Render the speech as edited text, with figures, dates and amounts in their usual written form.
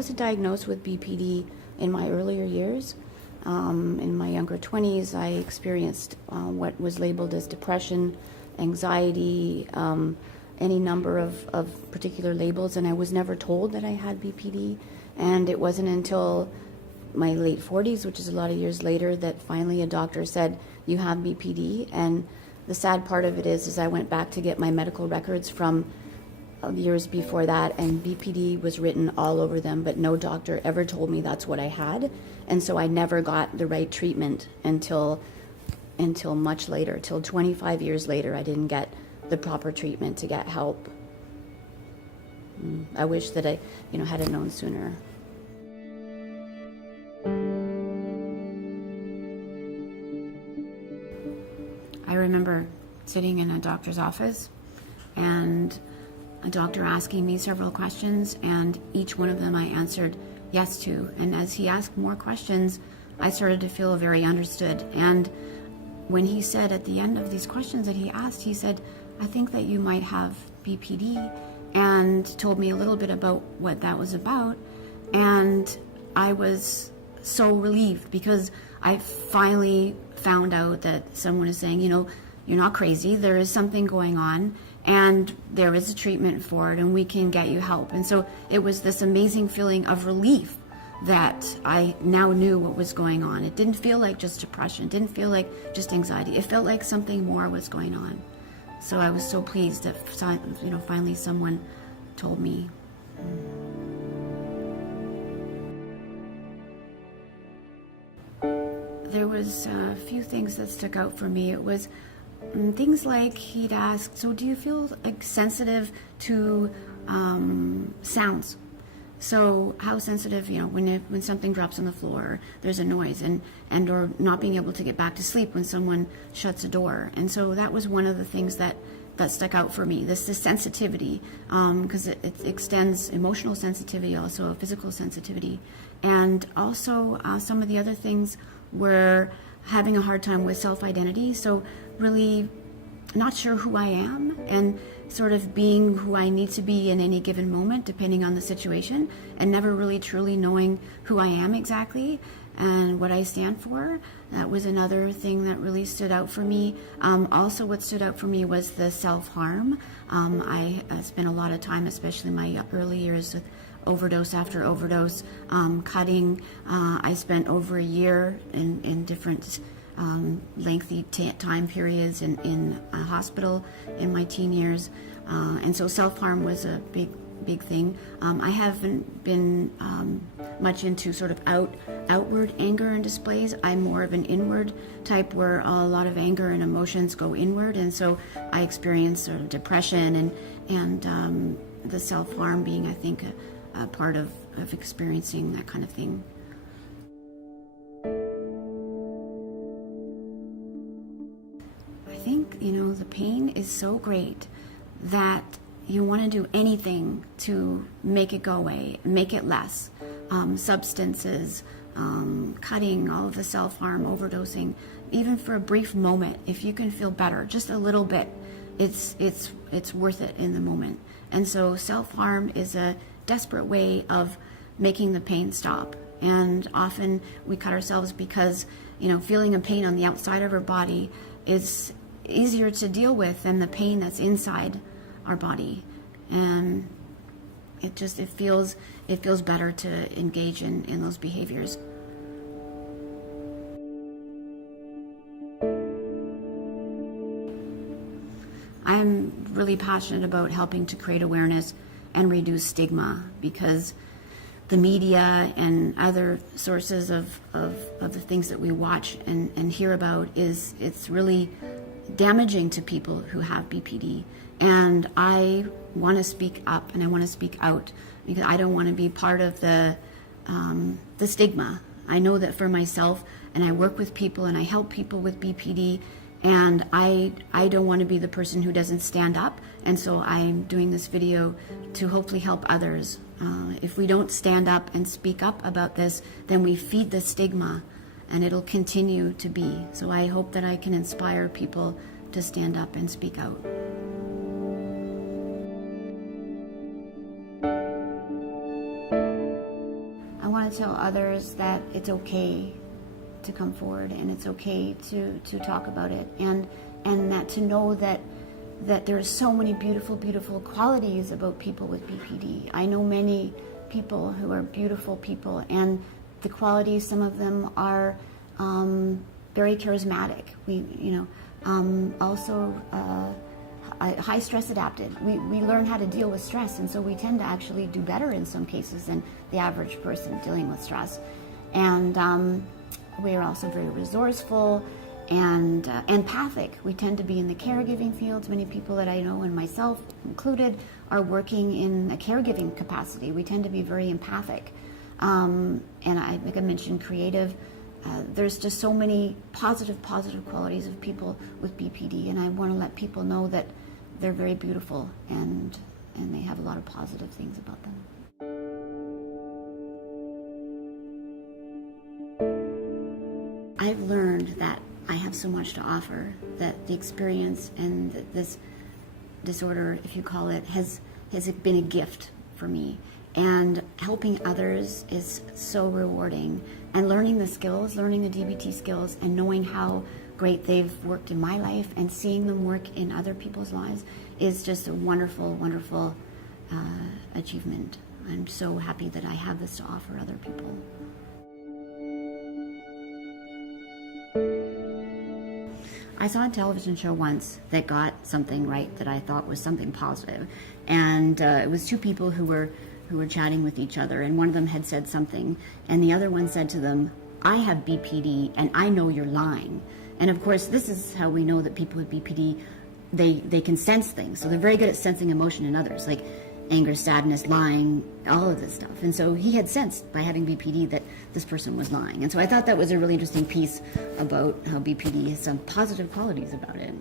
wasn't diagnosed with BPD in my earlier years. In my younger 20s, I experienced what was labeled as depression, anxiety, any number of particular labels, and I was never told that I had BPD. And it wasn't until my late 40s, which is a lot of years later, that finally a doctor said, you have BPD. And the sad part of it is I went back to get my medical records from years before that, and BPD was written all over them, but no doctor ever told me that's what I had. And so I never got the right treatment until much later, till 25 years later. I didn't get the proper treatment to get help. I wish that I, had it known sooner. I remember sitting in a doctor's office and a doctor asking me several questions, and each one of them I answered yes to. And as he asked more questions, I started to feel very understood. And when he said at the end of these questions that he asked, he said, I think that you might have BPD, and told me a little bit about what that was about. And I was so relieved, because I finally found out that someone is saying, you're not crazy, there is something going on, and there is a treatment for it, and we can get you help. And so it was this amazing feeling of relief that I now knew what was going on. It didn't feel like just depression, it didn't feel like just anxiety. It felt like something more was going on. So I was so pleased that finally someone told me. There was a few things that stuck out for me. It was things like he'd ask, so do you feel like sensitive to sounds? So how sensitive, when something drops on the floor, there's a noise, and or not being able to get back to sleep when someone shuts a door. And so that was one of the things that stuck out for me, this sensitivity, because it extends emotional sensitivity, also physical sensitivity. And also some of the other things were having a hard time with self-identity, so really not sure who I am, and sort of being who I need to be in any given moment, depending on the situation, and never really truly knowing who I am exactly and what I stand for. That was another thing that really stood out for me. Also what stood out for me was the self-harm. I spent a lot of time, especially in my early years, with overdose after overdose, cutting. I spent over a year in different lengthy time periods in a hospital in my teen years, and so self-harm was a big thing. I haven't been much into sort of outward anger and displays. I'm more of an inward type, where a lot of anger and emotions go inward, and so I experience sort of depression and the self-harm being, I think, a part of experiencing that kind of thing. I think, the pain is so great that you want to do anything to make it go away, make it less. Substances, cutting, all of the self-harm, overdosing, even for a brief moment, if you can feel better, just a little bit, it's worth it in the moment. And so self-harm is a desperate way of making the pain stop. And often we cut ourselves because, feeling a pain on the outside of our body is easier to deal with than the pain that's inside our body. And it feels better to engage in those behaviors. I'm really passionate about helping to create awareness and reduce stigma, because the media and other sources of the things that we watch and hear about it's really damaging to people who have BPD. And I want to speak up and I want to speak out, because I don't want to be part of the stigma. I know that for myself, and I work with people and I help people with BPD, and I don't want to be the person who doesn't stand up. And so I'm doing this video to hopefully help others. If we don't stand up and speak up about this, then we feed the stigma, and it'll continue to be. So I hope that I can inspire people to stand up and speak out. tell others that it's okay to come forward, and it's okay to talk about it, and that to know that there are so many beautiful, beautiful qualities about people with BPD. I know many people who are beautiful people, and the qualities, some of them are very charismatic. Also high stress adapted. We learn how to deal with stress, and so we tend to actually do better in some cases than the average person dealing with stress. And we are also very resourceful and empathic. We tend to be in the caregiving fields. Many people that I know, and myself included, are working in a caregiving capacity. We tend to be very empathic. And like I mentioned, creative. There's just so many positive qualities of people with BPD, and I want to let people know that they're very beautiful and they have a lot of positive things about them. I've learned that I have so much to offer, that the experience and this disorder, if you call it, has been a gift for me. And helping others is so rewarding. And learning the skills, learning the DBT skills, and knowing how great they've worked in my life and seeing them work in other people's lives is just a wonderful, wonderful achievement. I'm so happy that I have this to offer other people. I saw a television show once that got something right that I thought was something positive. And it was two people who were chatting with each other, and one of them had said something, and the other one said to them, "I have BPD, and I know you're lying." And of course, this is how we know that people with BPD, they can sense things. So they're very good at sensing emotion in others, like anger, sadness, lying, all of this stuff. And so he had sensed by having BPD that this person was lying. And so I thought that was a really interesting piece about how BPD has some positive qualities about it.